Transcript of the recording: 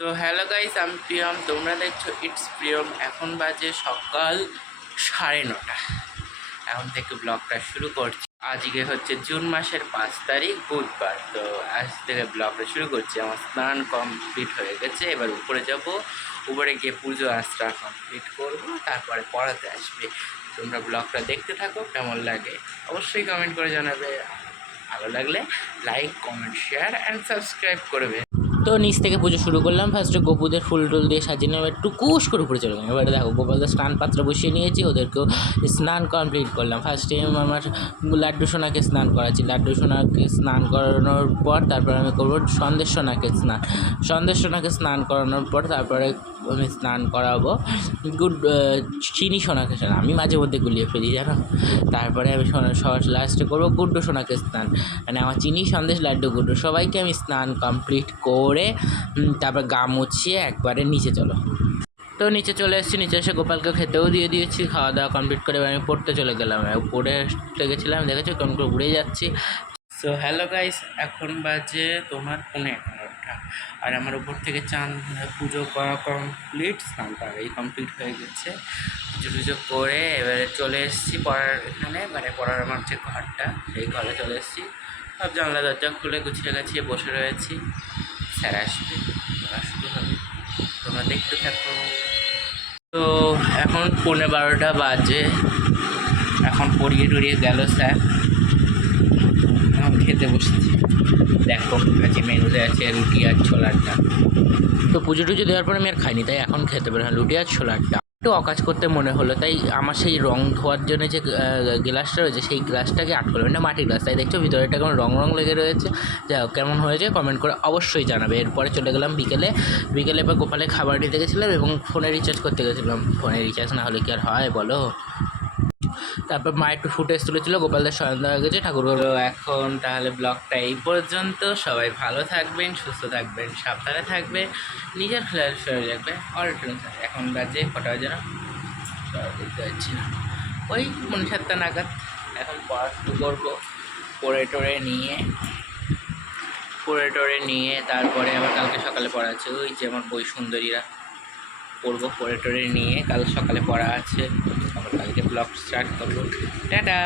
তো hello guys, আমি প্রিয়ম, তোমরা দেখছো ইটস প্রিয়ম। এখন বাজে সকাল 9:30। এখন থেকে ব্লগটা শুরু করছি। আজকে হচ্ছে জুন মাসের 5 তারিখ, বুধবার। তো আজ থেকে ব্লগটা শুরু করছি। আমার স্নান কমপ্লিট হয়ে গেছে, এবার উপরে যাব। উপরে গিয়ে পুজো আশ্রা কমপ্লিট করব, তারপরে পড়াতে আসবে। তোমরা ব্লগটা দেখতে থাকো, কেমন লাগে অবশ্যই কমেন্ট করে জানাবে। ভালো লাগলে like, comment, share and subscribe করবে। তো নিচ থেকে পুজো শুরু করলাম। ফার্স্টে গোপুদের ফুল টুল দিয়ে সাজিয়ে নিয়ে এবার টুকুস করে উপরে চলে গেলাম। এবারে দেখো গোপালদের স্নান পাত্র বসিয়ে নিয়েছি, ওদেরকেও স্নান কমপ্লিট করলাম। ফার্স্টে আমার লাড্ডু সোনাকে স্নান করাচ্ছি। লাড্ডু সোনাকে স্নান করানোর পর তারপর আমি করবো সন্দেশ সোনাকে স্নান। সন্দেশ সোনাকে স্নান করানোর পর তারপরে আমি স্নান করাবো চিনি সোনাকে স্নান। আমি মাঝে মধ্যে গুলিয়ে ফেলি, জানো। তারপরে আমি লাস্টে করবো গুড্ডু সোনাকে স্নান। মানে আমার চিনি, সন্দেশ, লাড্ডু, গুড্ডু সবাইকে আমি স্নান কমপ্লিট করে তারপর গা মুছিয়ে একবারে নিচে চলো। তো নিচে চলে এসেছি। নিচে এসে গোপালকে খেতেও দিয়ে দিয়েছি। খাওয়া দাওয়া কমপ্লিট করে আমি পড়তে চলে গেলাম। পড়ে গেছিলাম, দেখেছো কেমন করে উড়ে যাচ্ছি। সো হ্যালো গাইস, এখন বাজে তোমার 11:15। আর আমার উপর থেকে চাঁদ পুজো করা কমপ্লিট, স্নানটা এই কমপ্লিট হয়ে গেছে। পুজো টুজো করে এবারে চলে এসেছি পড়ার এখানে, মানে পড়ার আমার যে ঘরটা, সেই ঘরে চলে এসেছি। সব জানলা দরজা খুলে গুছিয়ে গাছিয়ে বসে রয়েছি। স্যার আসবে, পড়া শুরু হবে, তোমরা দেখতে থাকো। তো এখন 11:15 বাজে। এখন পড়িয়ে টড়িয়ে গেল স্যার, এখন খেতে বসেছি। দেখো আজকে মেনুতে আছে রুটি আর ছোলারটা। তো পুজো টুজো দেওয়ার পর আমি আর খাইনি, তাই এখন খেতে পারলাম রুটি আর ছোলারটা। একটু অকাজ করতে মনে হলো, তাই আমার সেই রং ধোয়ার জন্য যে গ্লাসটা রয়েছে সেই গ্লাসটাকে আটকালো, এটা মাটির গ্লাস, তাই দেখছো ভিতরেটা কেমন রং রং লেগে রয়েছে। যাই হোক, কেমন হয়েছে কমেন্ট করে অবশ্যই জানাবে। এরপরে চলে গেলাম বিকেলে। এবার গোপালে খাবার নিতে গেছিলাম এবং ফোনে রিচার্জ করতে গেছিলাম। ফোনে রিচার্জ না হলে কি আর হয় বলো। তারপর মা একটু ফুটেজ তুলেছিল, গোপালদের শয়ন দেওয়া গেছে, ঠাকুর হলো। এখন তাহলে ব্লগটা এই পর্যন্ত। সবাই ভালো থাকবেন, সুস্থ থাকবেন, সাবধানে থাকবে, নিজের খেয়াল রাখবে। এখন বাজে কটা বাজে না, দেখতে পাচ্ছি না, ওই 7:30 নাগাদ। এখন পড়া শুরু করবো। পড়ে টরে নিয়ে তারপরে আবার কালকে সকালে পড়া আছে। ওই যে আমার বই সুন্দরীরা পড়বো। পড়ে টরে নিয়ে কাল সকালে পড়া আছে, আবার কালকে ব্লগ স্টার্ট করবো। টাটা।